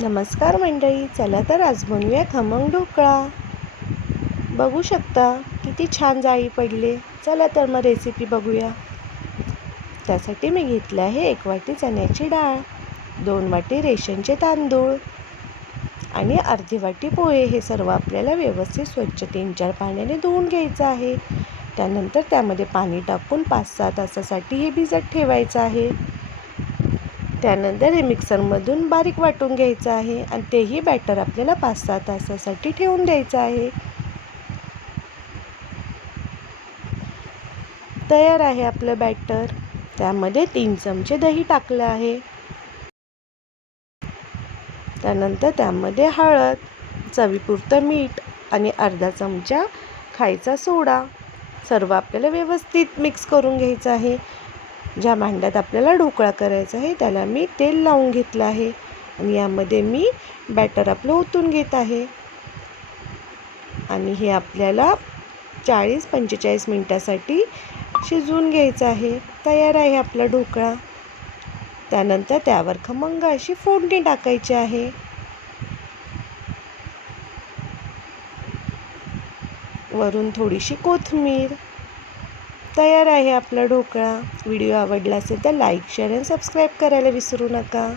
नमस्कार मंडळी चला तर आज बनवूया खमंग ढोकळा. बघू शकता किती छान जाळी पडले. चला तर मग रेसिपी बघूया. त्यासाठी मी घेतलं आहे एक वाटी चण्याची डाळ दोन वाटी रेशनचे तांदूळ आणि अर्धी वाटी पोहे. हे सर्व आपल्याला व्यवस्थित स्वच्छ तीन चार पाण्याने धुवून घ्यायचं आहे. त्यानंतर त्यामध्ये पाणी टाकून पाच सहा तासासाठी हे भिजत ठेवायचं आहे. त्यानंतर हे मिक्सरमधून बारीक वाटून घ्यायचं आहे आणि तेही बॅटर आपल्याला पाच सहा तासासाठी ठेवून द्यायचं आहे. तयार आहे आपलं बॅटर त्यामध्ये तीन चमचे दही टाकलं आहे. त्यानंतर त्यामध्ये हळद चवीपुरतं मीठ आणि अर्धा चमचा खायचा सोडा. सर्व आपल्याला व्यवस्थित मिक्स करून घ्यायचं आहे. ज्या भांड्यात आपल्याला ढोकळा करायचा आहे त्याला मी तेल लावून घेतलं आहे. आणि यामध्ये मी बॅटर आपलं ओतून घेत आहे. आणि हे आपल्याला चाळीस पंचेचाळीस मिनटासाठी शिजवून घ्यायचं आहे. तयार आहे आपला ढोकळा. त्यानंतर त्यावर खमंग अशी फोडणी टाकायची आहे. वरून थोडीशी कोथिंबीर तयार आहे आपला ढोकळा. व्हिडिओ आवडला असेल तर लाईक शेअर आणि सबस्क्राईब करायला विसरू नका.